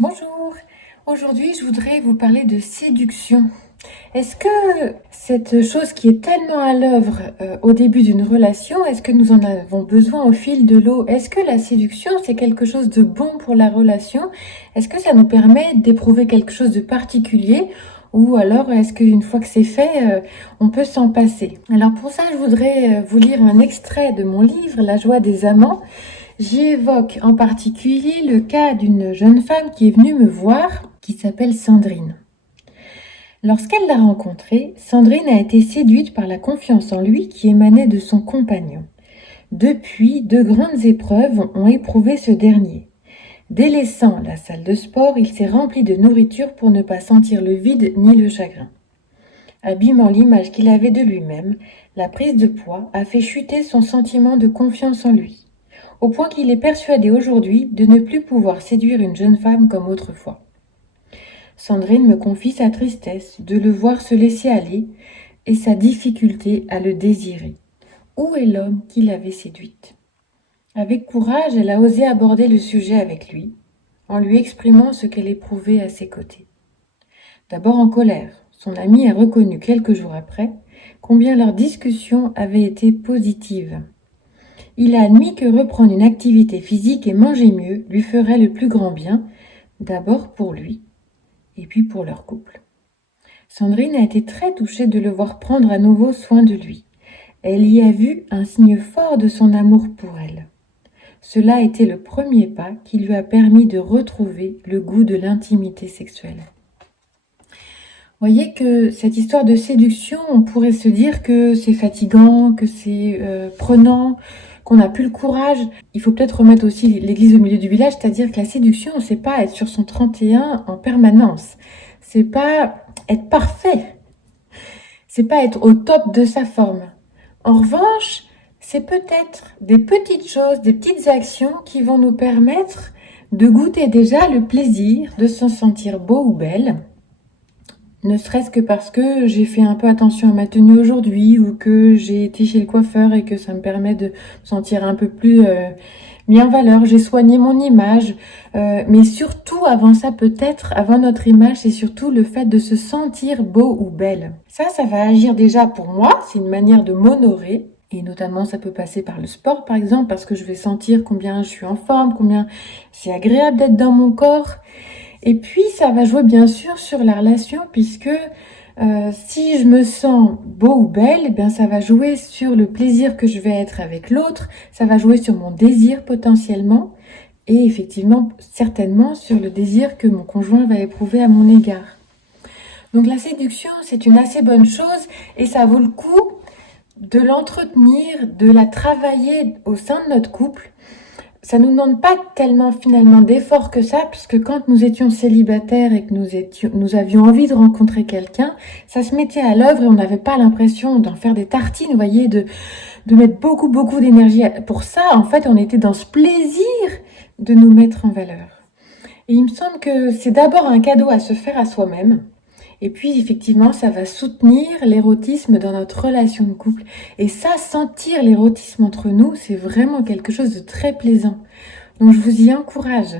Bonjour, aujourd'hui je voudrais vous parler de séduction. Est-ce que cette chose qui est tellement à l'œuvre au début d'une relation, est-ce que nous en avons besoin au fil de l'eau? Est-ce que la séduction c'est quelque chose de bon pour la relation? Est-ce que ça nous permet d'éprouver quelque chose de particulier? Ou alors est-ce qu'une fois que c'est fait, on peut s'en passer? Alors pour ça je voudrais vous lire un extrait de mon livre La joie des amants. J'y évoque en particulier le cas d'une jeune femme qui est venue me voir, qui s'appelle Sandrine. Lorsqu'elle l'a rencontré, Sandrine a été séduite par la confiance en lui qui émanait de son compagnon. Depuis, de grandes épreuves ont éprouvé ce dernier. Délaissant la salle de sport, il s'est rempli de nourriture pour ne pas sentir le vide ni le chagrin. Abîmant l'image qu'il avait de lui-même, la prise de poids a fait chuter son sentiment de confiance en lui, au point qu'il est persuadé aujourd'hui de ne plus pouvoir séduire une jeune femme comme autrefois. Sandrine me confie sa tristesse de le voir se laisser aller et sa difficulté à le désirer. Où est l'homme qui l'avait séduite? Avec courage, elle a osé aborder le sujet avec lui, en lui exprimant ce qu'elle éprouvait à ses côtés. D'abord en colère, son amie a reconnu quelques jours après combien leur discussion avait été positive. Il a admis que reprendre une activité physique et manger mieux lui ferait le plus grand bien, d'abord pour lui, et puis pour leur couple. Sandrine a été très touchée de le voir prendre à nouveau soin de lui. Elle y a vu un signe fort de son amour pour elle. Cela a été le premier pas qui lui a permis de retrouver le goût de l'intimité sexuelle. Voyez que cette histoire de séduction, on pourrait se dire que c'est fatigant, que c'est prenant, qu'on n'a plus le courage. Il faut peut-être remettre aussi l'église au milieu du village, c'est-à-dire que la séduction, c'est pas être sur son 31 en permanence. C'est pas être parfait. C'est pas être au top de sa forme. En revanche, c'est peut-être des petites choses, des petites actions qui vont nous permettre de goûter déjà le plaisir de se sentir beau ou belle. Ne serait-ce que parce que j'ai fait un peu attention à ma tenue aujourd'hui ou que j'ai été chez le coiffeur et que ça me permet de me sentir un peu plus mis en valeur. J'ai soigné mon image. Mais surtout, avant ça, peut-être, avant notre image, c'est surtout le fait de se sentir beau ou belle. Ça va agir déjà pour moi. C'est une manière de m'honorer. Et notamment, ça peut passer par le sport, par exemple, parce que je vais sentir combien je suis en forme, combien c'est agréable d'être dans mon corps. Et puis, ça va jouer bien sûr sur la relation puisque si je me sens beau ou belle, eh bien, ça va jouer sur le plaisir que je vais être avec l'autre, ça va jouer sur mon désir potentiellement et effectivement, certainement sur le désir que mon conjoint va éprouver à mon égard. Donc la séduction, c'est une assez bonne chose et ça vaut le coup de l'entretenir, de la travailler au sein de notre couple. Ça nous demande pas tellement finalement d'efforts que ça, puisque quand nous étions célibataires et que nous avions envie de rencontrer quelqu'un, ça se mettait à l'œuvre et on n'avait pas l'impression d'en faire des tartines, vous voyez, de mettre beaucoup d'énergie pour ça. En fait, on était dans ce plaisir de nous mettre en valeur. Et il me semble que c'est d'abord un cadeau à se faire à soi-même. Et puis, effectivement, ça va soutenir l'érotisme dans notre relation de couple. Et ça, sentir l'érotisme entre nous, c'est vraiment quelque chose de très plaisant. Donc, je vous y encourage.